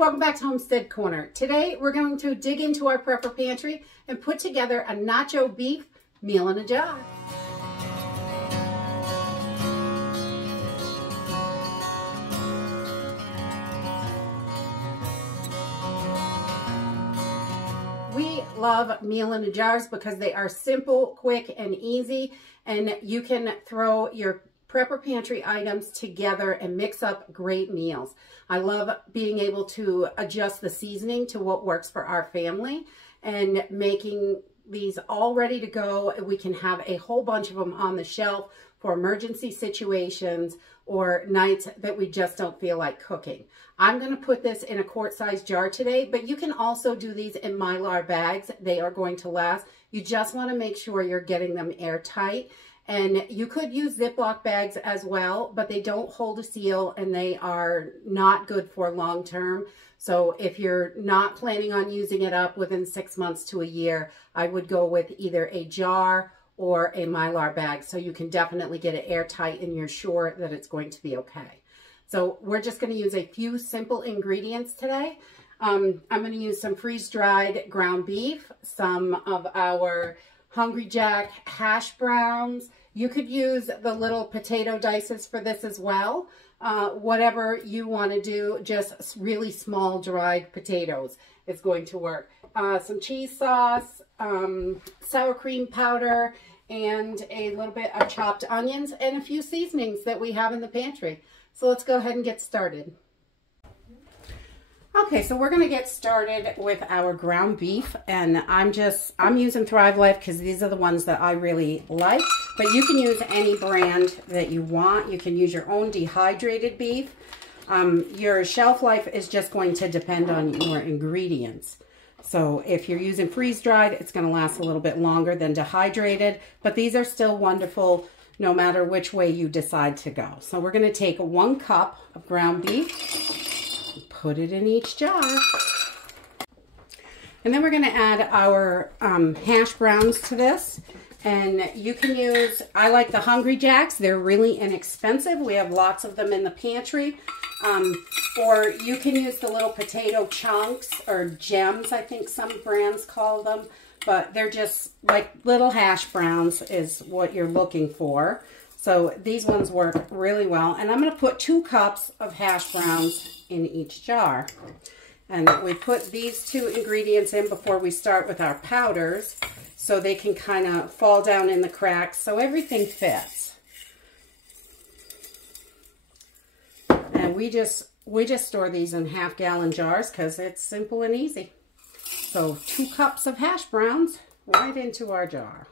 welcome back to Homestead Corner. Today we're going to dig into our prepper pantry and put together a nacho beef meal in a jar. We love meal in a jars because they are simple, quick, and easy, and you can throw your prepper pantry items together and mix up great meals. I love being able to adjust the seasoning to what works for our family and making these all ready to go. We can have a whole bunch of them on the shelf for emergency situations or nights that we just don't feel like cooking. I'm going to put this in a quart-sized jar today, but you can also do these in Mylar bags. They are going to last. You just want to make sure you're getting them airtight. And you could use Ziploc bags as well, but they don't hold a seal and they are not good for long term. So if you're not planning on using it up within 6 months to a year, I would go with either a jar or a Mylar bag, so you can definitely get it airtight and you're sure that it's going to be okay. So we're just going to use a few simple ingredients today. I'm going to use some freeze-dried ground beef, some of our Hungry Jack hash browns. You could use the little potato dices for this as well. Whatever you want to do, just really small dried potatoes is going to work. Some cheese sauce, sour cream powder, and a little bit of chopped onions, and a few seasonings that we have in the pantry. So let's go ahead and get started. Okay, so we're going to get started with our ground beef, and I'm using Thrive Life because these are the ones that I really like, but you can use any brand that you want. You can use your own dehydrated beef. Your shelf life is just going to depend on your ingredients. So if you're using freeze-dried, it's going to last a little bit longer than dehydrated, but these are still wonderful no matter which way you decide to go. So we're going to take 1 cup of ground beef, put it in each jar. And then we're going to add our hash browns to this. And you can use, I like the Hungry Jacks. They're really inexpensive. We have lots of them in the pantry. Or you can use the little potato chunks or gems, I think some brands call them. But they're just like little hash browns is what you're looking for. So these ones work really well. And I'm going to put 2 cups of hash browns in each jar. And we put these 2 ingredients in before we start with our powders so they can kind of fall down in the cracks so everything fits. And we just store these in half-gallon jars because it's simple and easy. So 2 cups of hash browns right into our jar.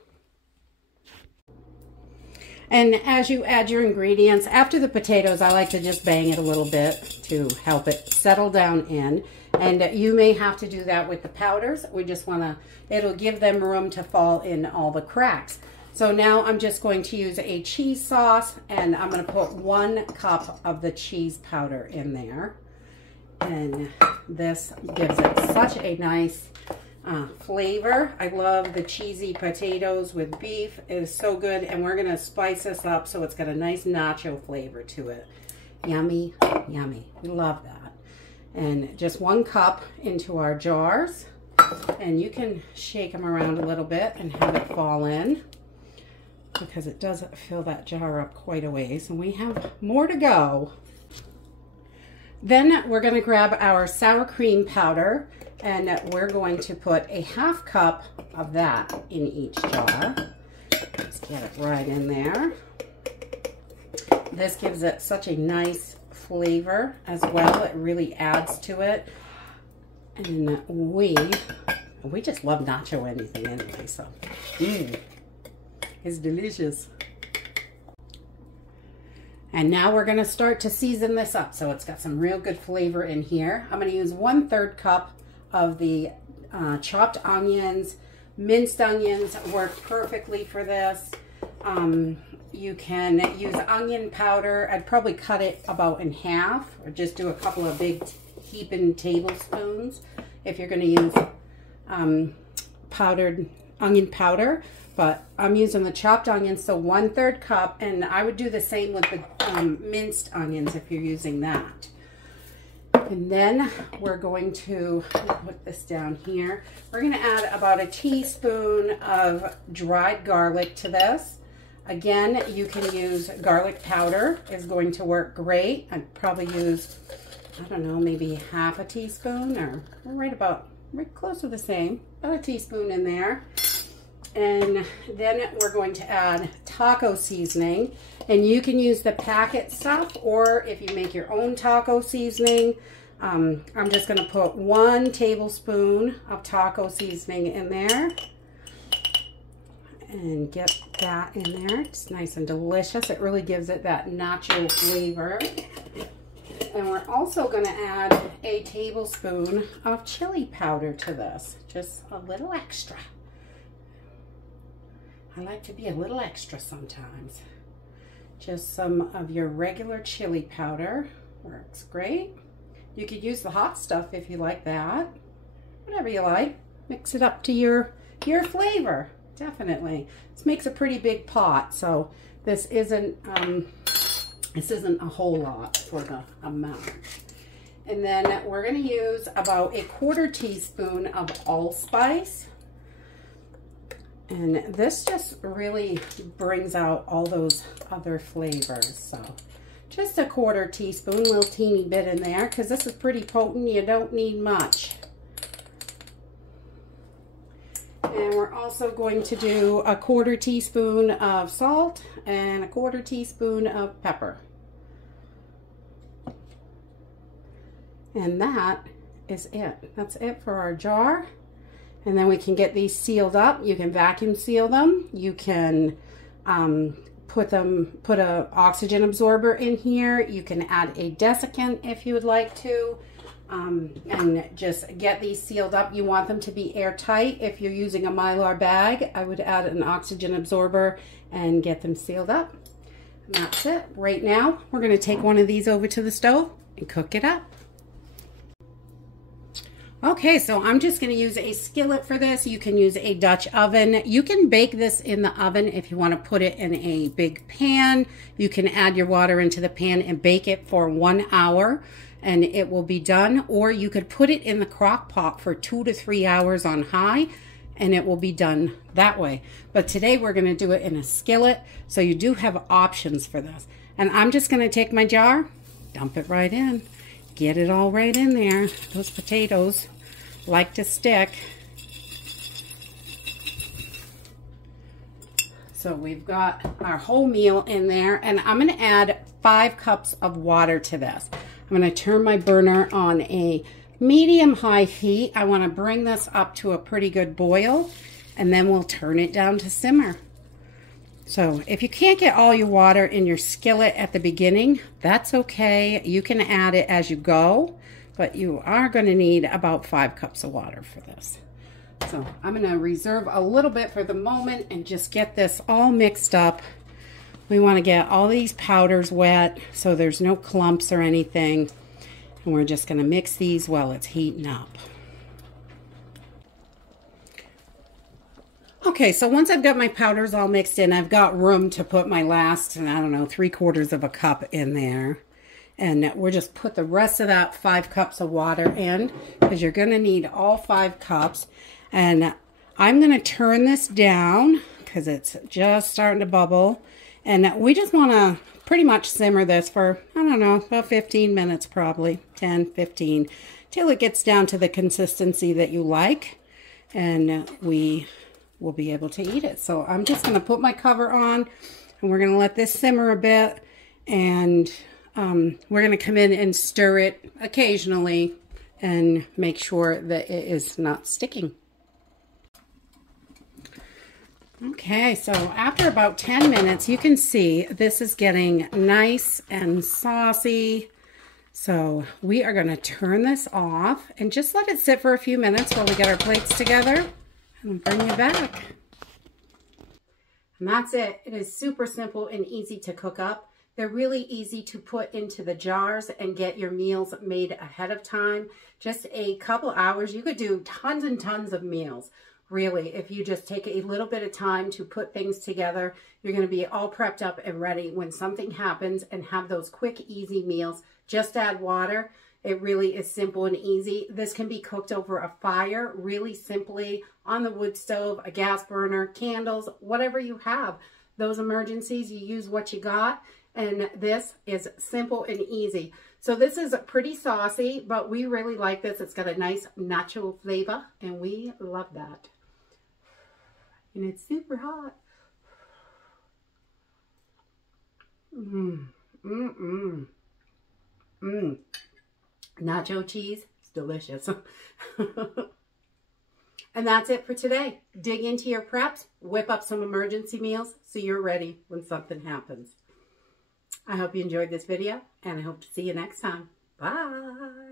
And as you add your ingredients, after the potatoes, I like to just bang it a little bit to help it settle down in. And you may have to do that with the powders. We just want to, it'll give them room to fall in all the cracks. So now I'm just going to use a cheese sauce, and I'm going to put 1 cup of the cheese powder in there. And this gives it such a nice flavor. I love the cheesy potatoes with beef. It is so good, and we're going to spice this up so it's got a nice nacho flavor to it. Yummy, yummy. We love that. And just 1 cup into our jars, and you can shake them around a little bit and have it fall in because it does fill that jar up quite a ways, and we have more to go. Then we're going to grab our sour cream powder, and we're going to put a 1/2 cup of that in each jar. Let's get it right in there. This gives it such a nice flavor as well. It really adds to it. And we just love nacho anything anyway, so it's delicious. And now we're going to start to season this up so it's got some real good flavor in here. I'm going to use 1/3 cup of the chopped onions. Minced onions work perfectly for this. You can use onion powder. I'd probably cut it about in half, or just do a couple of big heaping tablespoons if you're going to use powdered onion powder. But I'm using the chopped onions, so 1/3 cup, and I would do the same with the minced onions if you're using that. And then we're going to put this down here. We're going to add about a teaspoon of dried garlic to this. Again, you can use garlic powder, is going to work great. I'd probably use, I don't know, maybe half a teaspoon, or right close to the same, about a teaspoon in there. And then we're going to add taco seasoning, and you can use the packet stuff, or if you make your own taco seasoning, I'm just going to put 1 tablespoon of taco seasoning in there and get that in there. It's nice and delicious. It really gives it that nacho flavor. And we're also going to add a tablespoon of chili powder to this, just a little extra. I like to be a little extra sometimes. Just some of your regular chili powder works great. You could use the hot stuff if you like that. Whatever you like. Mix it up to your flavor. Definitely. This makes a pretty big pot, so this isn't a whole lot for the amount. And then we're going to use about a 1/4 teaspoon of allspice. And this just really brings out all those other flavors. So just a 1/4 teaspoon, little teeny bit in there, because this is pretty potent. You don't need much. And we're also going to do a 1/4 teaspoon of salt and a 1/4 teaspoon of pepper. And that is it. That's it for our jar. And then we can get these sealed up. You can vacuum seal them. You can put a oxygen absorber in here. You can add a desiccant if you would like to. And just get these sealed up. You want them to be airtight. If you're using a Mylar bag, I would add an oxygen absorber and get them sealed up. And that's it. Right now, we're going to take one of these over to the stove and cook it up. Okay, so I'm just going to use a skillet for this. You can use a Dutch oven. You can bake this in the oven if you want to put it in a big pan. You can add your water into the pan and bake it for 1 hour and it will be done. Or you could put it in the crock pot for 2 to 3 hours on high and it will be done that way. But today we're going to do it in a skillet, so you do have options for this. And I'm just going to take my jar, dump it right in. Get it all right in there. Those potatoes like to stick. So we've got our whole meal in there, and I'm going to add 5 cups of water to this. I'm going to turn my burner on a medium-high heat. I want to bring this up to a pretty good boil, and then we'll turn it down to simmer. So if you can't get all your water in your skillet at the beginning, that's okay. You can add it as you go, but you are going to need about 5 cups of water for this. So I'm going to reserve a little bit for the moment and just get this all mixed up. We want to get all these powders wet so there's no clumps or anything. And we're just going to mix these while it's heating up. Okay, so once I've got my powders all mixed in, I've got room to put my last, I don't know, 3/4 of a cup in there. And we'll just put the rest of that 5 cups of water in, because you're going to need all 5 cups. And I'm going to turn this down because it's just starting to bubble. And we just want to pretty much simmer this for, I don't know, about 15 minutes probably, 10, 15, till it gets down to the consistency that you like. And we will be able to eat it. So I'm just going to put my cover on, and we're going to let this simmer a bit. And we're going to come in and stir it occasionally and make sure that it is not sticking. Okay, so after about 10 minutes, you can see this is getting nice and saucy. So we are going to turn this off and just let it sit for a few minutes while we get our plates together and bring you back. And that's it. It is super simple and easy to cook up. They're really easy to put into the jars and get your meals made ahead of time. Just a couple hours, you could do tons and tons of meals. Really, if you just take a little bit of time to put things together, you're going to be all prepped up and ready when something happens, and have those quick, easy meals. Just add water. It really is simple and easy. This can be cooked over a fire really simply on the wood stove, a gas burner, candles, whatever you have. Those emergencies, you use what you got, and this is simple and easy. So this is pretty saucy, but we really like this. It's got a nice nacho flavor, and we love that. And it's super hot. Nacho cheese, it's delicious. And that's it for today. Dig into your preps, whip up some emergency meals so you're ready when something happens. I hope you enjoyed this video, and I hope to see you next time. Bye.